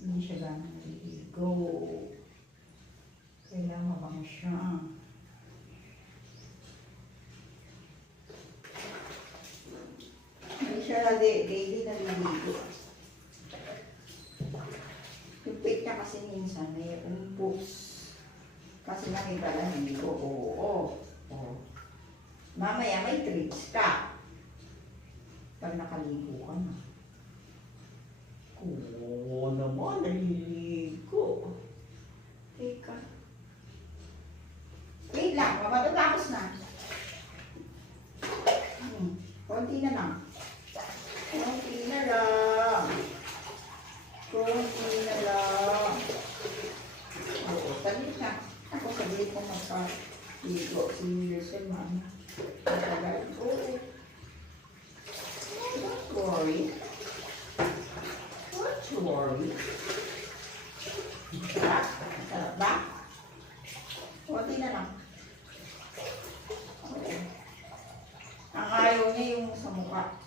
Hindi siya gano'n naliligo. Kailangan mabango siya. Hindi siya daily naliligo. Yung pit niya kasi minsan may umpos. Kasi nakikala naliligo. Oo. Mamaya may treats ka. Pag nakaligo ka na. Oo naman, naliligo. Teka. Wait lang, matatapos na. Konti na lang. Konti na lang. Konti na lang. Oo, talit na. Ako sabihin ko magka-ligo. Si mama. Matagal. Oo. Don't worry. Worry. Sarap? Sarap ba? Konti na lang. Okay. Ang ayaw niya yung sa mukha.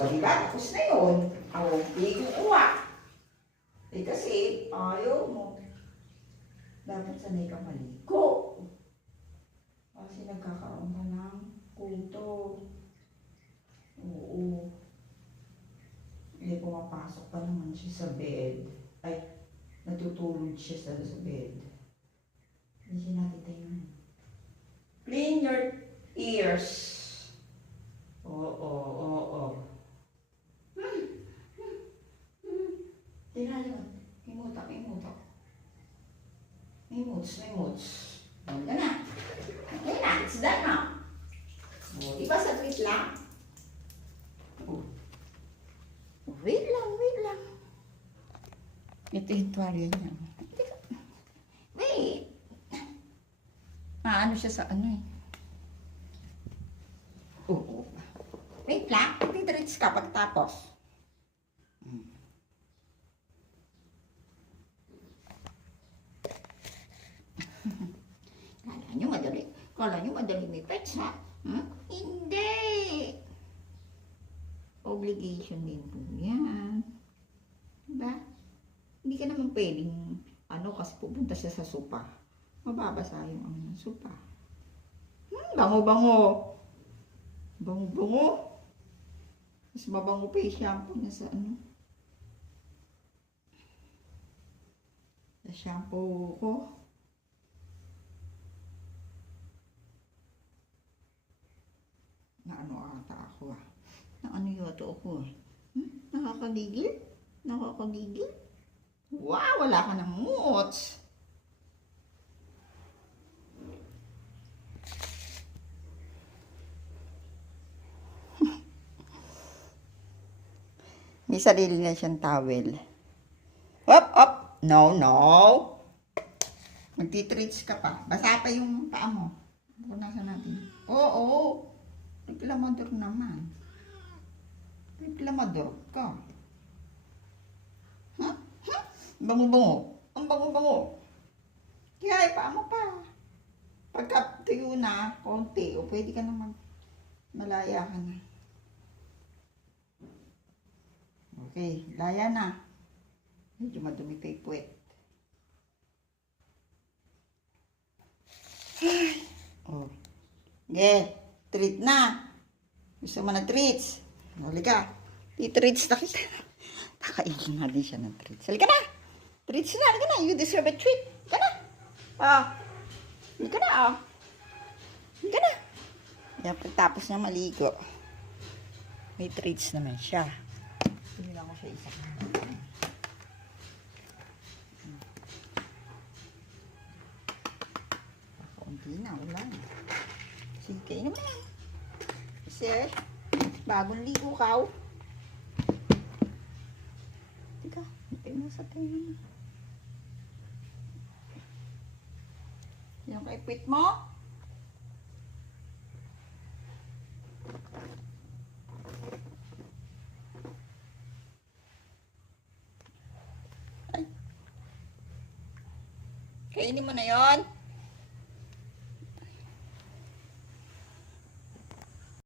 Diba? Tapos na yun. Hindi kukuha. Kasi ayaw mo. Dapat sanay ka maligo. Kasi nagkakaroon ka ng kuto. Oo. Pumapasok pa naman siya sa bed. Ay, natutulog siya sa bed. Hindi siya nakita yun. Clean your ears. Oo. Tira naman. Imutak. May moods. Okay na. It's done na. Diba saglit lang? Wait lang. Ito yung tuwalya niya. Wait. Ano siya sa ano eh. Wait lang. Titrits ka pagtapos. Kala nyo madali may pets ha? Hindi. Obligation din po yan. Diba? Hindi ka naman pwedeng, kasi pupunta siya sa sopa. Mababasa yung ng sopa. Bango-bango. Bango-bango. Mas mabango pa yung shampoo na sa Sa shampoo ko. Na ata ako yata ako. Nakakagigil? Wow, wala ka ng moods. May sarili na siyang towel. Up. No. Magtitreats ka pa. Basa pa yung paa mo. Punasan natin. Oo. Reklamador naman. Reklamador ka. Bango-bango. Ang bango-bango. Kaya ipaa mo pa. Pagka tuyo na, konti, o pwede ka naman malaya ka na. Okay, laya na. Medyo madumi pa yung puwet. Ge, treat na. Gusto mo na treats? Halika. I-treats na kita. Nakainin na din siya ng treats. Halika na. Treats na. Halika na. You deserve a treat. Halika na. Oh. Halika na, oh. Halika na. Yan, pagtapos niya maligo, may treats naman siya. Tingnan ko siya isa. Kaunti na, wala na. Sige, kainin mo yan. Kasi, bagong ligo ka, oh. Teka, napay mo sa tenga. Yung kaipit mo. Ay. Kainin mo na yon.